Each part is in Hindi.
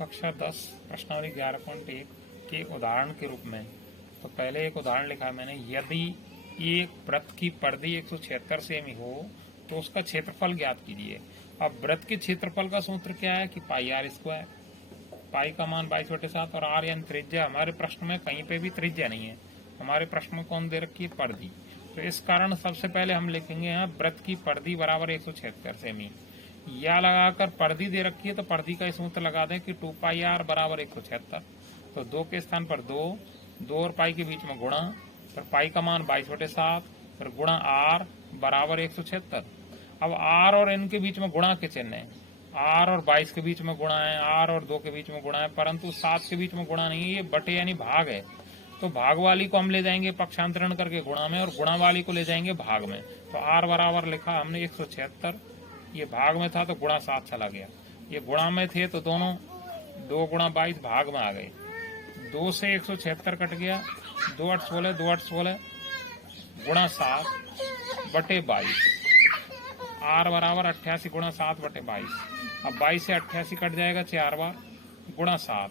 कक्षा 10 प्रश्नावली 11.1 के उदाहरण के रूप में। तो पहले एक उदाहरण लिखा है मैंने, यदि एक वृत्त की परिधि 176 सेमी हो तो उसका क्षेत्रफल ज्ञात कीजिए। अब वृत्त के क्षेत्रफल का सूत्र क्या है कि पाई आर स्क्वायर, पाई का मान 22/7 और आर यानी त्रिज्या। हमारे प्रश्न में कहीं पे भी त्रिज्या नहीं है, हमारे प्रश्न में कौन दे रखी है, परिधि। तो इस कारण सबसे पहले हम लिखेंगे यहाँ वृत्त की परिधि बराबर 176 सेमी। या लगाकर परिधि दे रखी है तो परिधि का सूत्र लगा दें कि 2 पाई आर बराबर 176। तो 2 के स्थान पर 2 और पाई के बीच में गुणा, फिर पाई का मान 22/7, फिर गुणा आर बराबर 176। अब आर और एन के बीच में गुणा के चिन्ह है, आर और 22 के बीच में गुणा है, आर और 2 के बीच में गुणा है, परंतु 7 के बीच में गुणा नहीं है, ये बटे यानी भाग है। तो भाग वाली को हम ले जाएंगे पक्षांतरण करके गुणा में, और गुणा वाली को ले जाएंगे भाग में। तो आर बराबर लिखा हमने 176, ये भाग में था तो गुणा 7 चला गया, ये गुणा में थे तो दोनों 2 गुणा 22 भाग में आ गए। 2 से 176 कट गया, 2 8 16, 2 8 16 गुणा 7 बटे 22। आर बराबर 88 गुणा 7 बटे 22। अब 22 से 88 कट जाएगा 4 बार, गुणा 7,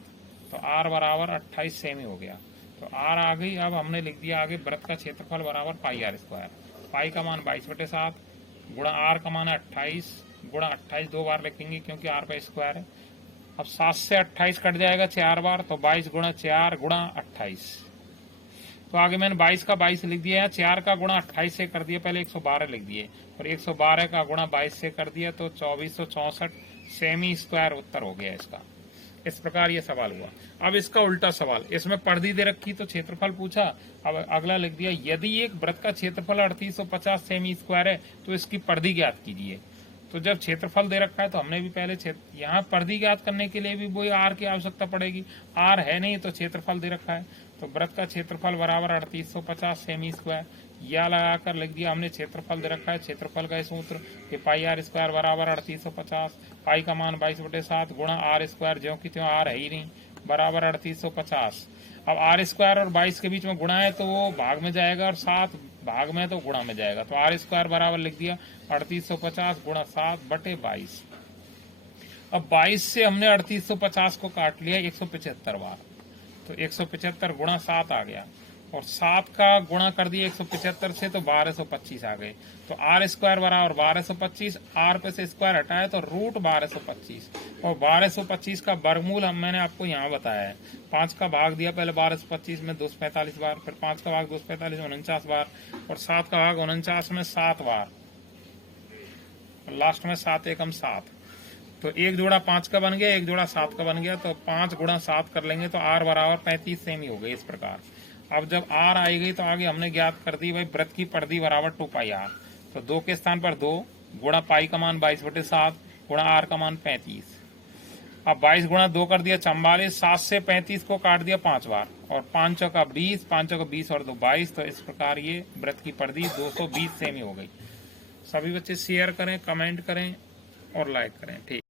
तो आर बराबर 28 सेमी हो गया। तो आर आ गई। अब हमने लिख दिया आगे वृत्त का क्षेत्रफल बराबर पाई आर स्क्वायर। पाई का मान 22/7 गुणा आर का मान है 28 गुणा 28, 2 बार लिखेंगे क्योंकि आर का स्क्वायर है। अब 7 से 28 कट जाएगा 4 बार, तो 22 गुणा 4 गुणा 28। तो आगे मैंने 22 का 22 लिख दिया है, 4 का गुणा 28 से कर दिया, पहले 112 लिख दिए, और 112 का गुणा 22 से कर दिया, तो 2464 सेमी स्क्वायर उत्तर हो गया इसका। इस प्रकार ये सवाल हुआ। अब इसका उल्टा सवाल, इसमें परिधि दे रखी तो क्षेत्रफल पूछा। अब अगला लिख दिया, यदि एक वृत्त का क्षेत्रफल 3850 सेमी स्क्वायर है तो इसकी परिधि ज्ञात कीजिए। तो जब क्षेत्रफल दे रखा है तो हमने भी पहले यहाँ परिधि ज्ञात करने के लिए भी वही आर की आवश्यकता पड़ेगी। आर है नहीं तो क्षेत्रफल दे रखा है, तो वृत्त का क्षेत्रफल बराबर 3850 सेमी स्क्वायर। या लगाकर लिख दिया हमने क्षेत्रफल दे रखा है, क्षेत्रफल का सूत्र कि पाई आर स्क्वायर बराबर 3850, पाई का मान 22/7 गुणा आर स्क्वायर, ज्यों की त्यों आर है ही नहीं, बराबर 3850। अब आर स्क्वायर और 22 के बीच में गुणा है तो वो भाग में जाएगा, और 7 भाग में तो गुणा में जाएगा। तो आर स्क्वायर बराबर लिख दिया 3850 गुणा 7 बटे 22। अब 22 से हमने 3850 को काट लिया 175 बार, तो 175 गुणा 7 आ गया, और 7 का गुणा कर दिया 175 से तो 1225 आ गए। तो आर स्क्वायर बराबर 1225, आर पे से स्क्वायर हटाया तो रूट 1225, और 1225 का वर्गमूल मैंने आपको यहाँ बताया है। 5 का भाग दिया पहले 1225 में 245 बार, फिर 5 का भाग 245 में 49 बार, और 7 का भाग 49 में 7 बार, लास्ट में 7 एकम 7। तो एक जोड़ा 5 का बन गया, एक जोड़ा 7 का बन गया, तो 5 गुणा 7 कर लेंगे तो आर बराबर 35 सेमी हो गई। इस प्रकार अब जब आर आई गई तो आगे हमने ज्ञात कर दी भाई वृत्त की परिधि बराबर 2 पाई आर। तो 2 के स्थान पर 2 गुणा पाई का मान 22/7 गुणा आर का मान 35। अब 22 गुणा 2 कर दिया 44, 7 से 35 को काट दिया 5 बार, और 5 का 20, 5 का 20 और 2 22। तो इस प्रकार ये वृत्त की परिधि 220 सेमी हो गई। सभी बच्चे शेयर करें, कमेंट करें और लाइक करें। ठीक।